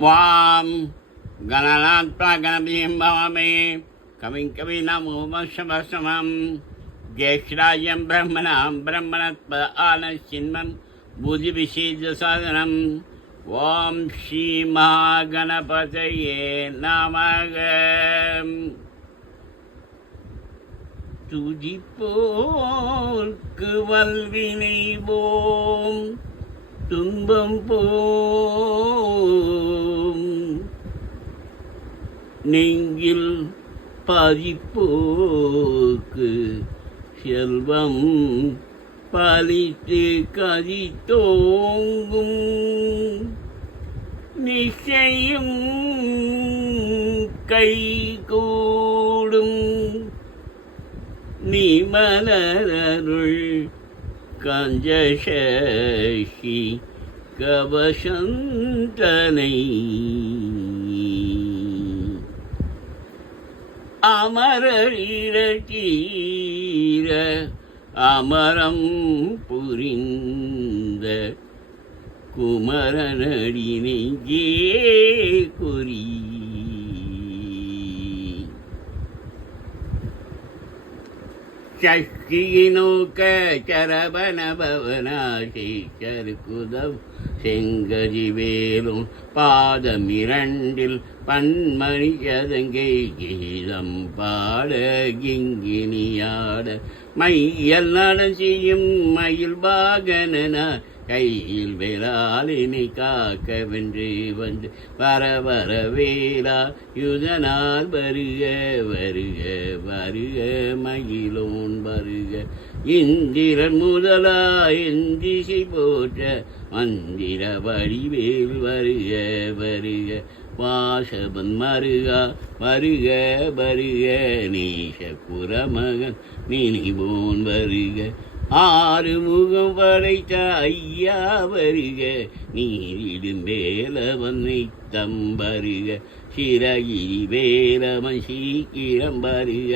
வாம் கணநாத்மா கணபதியம் பவாமே giving கவிநாமோமசமசமம் ஜேஷ்டாயம் பிரம்மணாம் பிரம்மணத்ப ஆனசின்மம் பூதி விசேஷ சாதனம். ஓம் ஸ்ரீ மகாகணபதயே நமக. துதிப்போர்க்கு வல்வினை போம் துன்பம் போம், நெஞ்சில் பாதிப்போர்க்கு செல்வம் பாலித்து கதி தோங்கும், நிச்சயம் கைகூடும் நீ மலரருள் கஞ்சசேஷி கவசந்தனை. அமரீர அமரம் புரிந்த குமரனடி நெஞ்சே குறி. சஷ்டியை நோக்க சரபண பவனாசேஷருக்குதவ் செங்கதி வேலும் பாதம் இரண்டில் பன்மணி சதங்கை கீதம் பாட கிங்கினியாட மையல் நடன் செய்யும் மயில் பாகனார் கையில் வேளாளினை காக்க வென்று வந்து வர வர வேளா யுதனால் வருக வருக வருக மயிலோன் வருக. இந்திரன் முதலா எந்திசை போற்ற மந்திர வடிவேல் வருக வருக. வாசவன் மருகா வருக வருக நேச குரமகன் நினைவோன் வருக. ஆறு முகம் படைத்த ஐயா வருக, நீரிடும் வேலவன் நித்தம் வருக. சிறகிரி வேலவன் சீக்கிரம் வருக,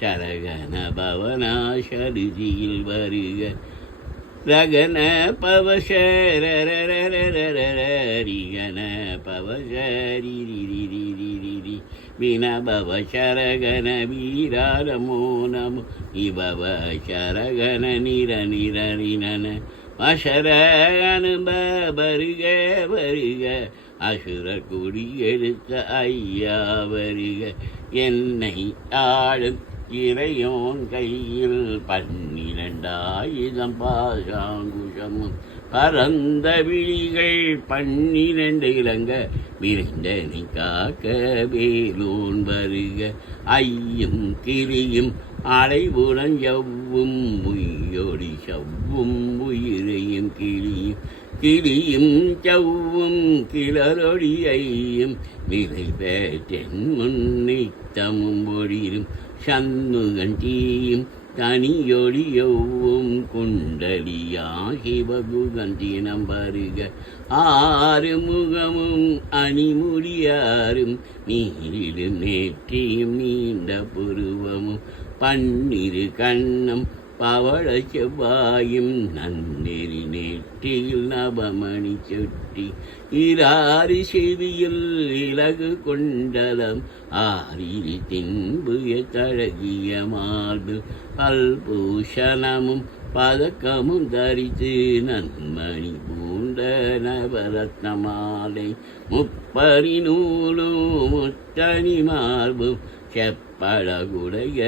சரகண பவனா சருதியில் வருக. ரகன பவசரரிகன பவசரிரிரிரிரிரி வினபவ சரகன வீரமோ நமோ இபவ சரகன நிர நிரரினன அசரகனுப வருக வருக. அசுர குடி எடுத்த ஐயா வருக, என்னை ஆளும் இறையோன் கையில் 12 பாசாங்குஷமும் பரந்த விழிகள் 12 இலங்க விரைந்தனை காக்க வேலோன் வருக. ஐயும் கிரியும் அலைவுடன் எவ்வும் உயிரொடி செவ்வும் உயிரையும் கிளியும் கிளியும் செவ்வும் கிளரொடி ஐயும் விலை பேற்றென் முன்னித்தமும் ஒளிரும் சண்முகன் தீயும் தனியொளி எவ்வும் குண்டலியாகி வகுகன் தினம் வருக. ஆறு முகமும் அணிமுடியாரும் நீரிலும் நேற்றியும் நீண்ட புருவமும் 12 கண்ணம் பவள செவ்வாயும் நன்னெறி நேற்றியில் நவமணி சொட்டி இராறு செவியில் இலகு கொண்டலம் ஆரிரி தின்புய தழகிய மார்பு பல்பூஷணமும் பதக்கமும் தரித்து நன்மணி பூண்ட நவரத்ன மாலை 30 நூலும் முத்தனி மார்பும் செப்பழகுடைய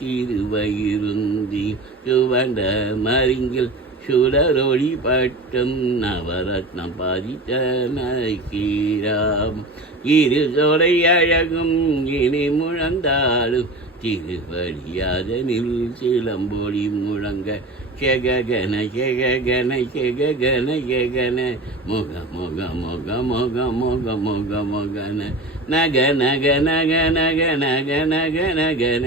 திருவயிருந்தி சுவண்ட மருங்கில் சுடரொளி பட்டம் நவரத்னம் பதித்த நக்கீராம் இருதொடை அழகும் இனி முழந்தாலும் திருவடியாதனில் சிலம்பொழி முழங்க. செககன செககன செககன செகன முக முக முக முக முக முக முகன நக நக நக நக நக நக நகன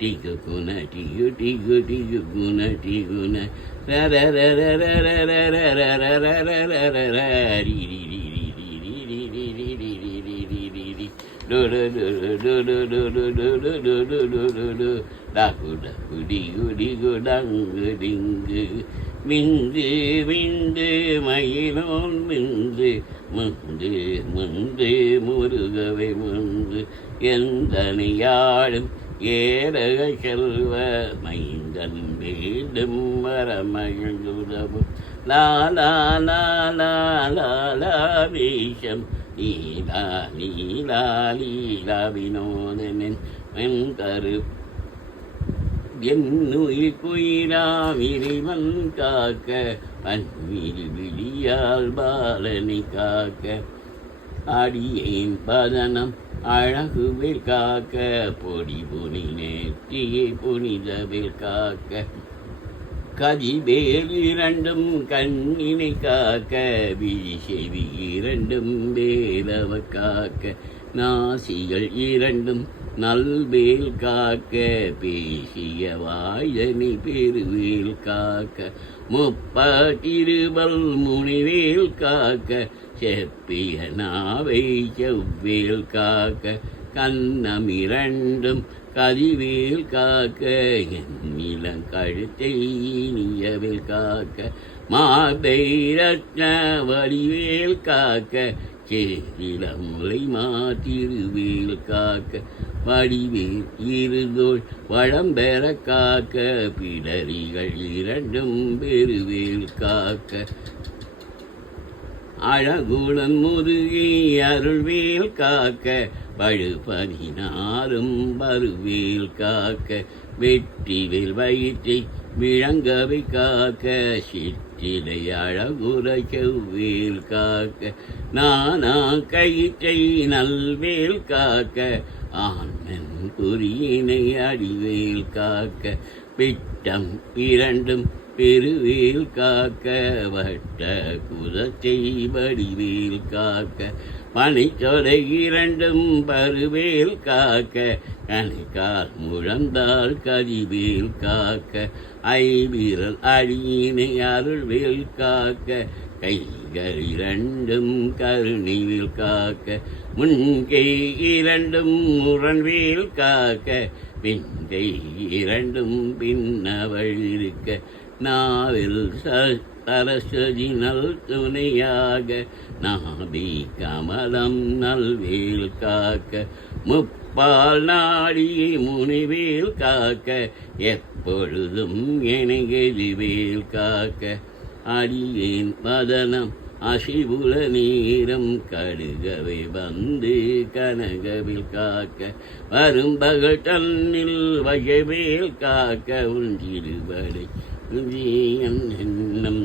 டிகு குண டிகு டிகு டிகு குண டிகுன ரர ரர ரர ரர ரர ரர ரர ரி ரி ரி ரி ரி ரி ரி ரி ரி ரி ரி ரி ரி ரி do do do do do do do do do do do do do do da gu da gu di gu di gu dang gu ding gu விந்து விந்து மயிலோன் விந்து முந்து முந்து முருகவை முந்து எந்தனையாடும் ஏரக செல்வ மைந்தன் வேண்டும் வரமகிழ்ந்துதவும் லாலா லாலா லாலா வேஷம் லீலா லீலா லீலா வினோதனின் வெண்கரு என்னுயிர் குயிராவிரிவன் காக்க பன்மீறி விழியால் பாலனை காக்க அடியேன் பதனம் அழகுவில் காக்க பொடி புனி நேர்த்தியை புனிதவில் காக்க கதிவேல் இரண்டும் கண்ணினை காக்க விழி செவி இரண்டும் வேலவ காக்க நாசிகள் இரண்டும் நல்வேல் காக்க பேசிய வாயனை பெருவேல் காக்க முப்பத்திருவல் முனிவேல் காக்க செப்பிய நாவை செவ்வேல் காக்க கண்ணமிரண்டும் கதிவேல் காக்க என் இளங்கழுத்தை இனியவேல் காக்க மாபை ரத்ன வடிவேல் காக்க சேரிளமுலை மாத்திருவேல் காக்க வடிவேல் இருதோள் வளம்பெற காக்க பிடரிகள் இரண்டும் பெருவேல் காக்க அழகுடன் முதுகி அருள்வேல் காக்க பழுபதினாரும் பருவேல் காக்க வெற்றிவேல் வயிற்றை விளங்கவை காக்க சிற்றிலை அழகுற செவ்வேல் காக்க நானா கயிற்றை நல்வேல் காக்க ஆண்மன் குறியினை அடிவேல் காக்க பிட்டம் இரண்டும் பெருவேல் காக்க வட்ட குதத்தை வடிவேல் காக்க பனைச்சொலை இரண்டும் பருவேல் காக்க கணைக்கால் முழந்தாள் கதிவேல் காக்க ஐவிரல் அடியினை அருள்வேல் காக்க கைகள் இரண்டும் கருணைவேல் காக்க முன்கை இரண்டும் முரண்வேல் காக்க பின்கை இரண்டும் பின்னவள் இருக்க நாவில் சரஸ்வதி நல் துணையாக நாபி கமலம் நல்வேல் காக்க முப்பால் நாடி முனிவேல் காக்க எப்பொழுதும் எனகெதிவேல் காக்க அடியேன் வதனம் அசிபுல நீரம் கடுகவை வந்து கனகவில் காக்க வரும்பகல் தன்னில் வயவேல் காக்க உன் திருவடை எண்ணம்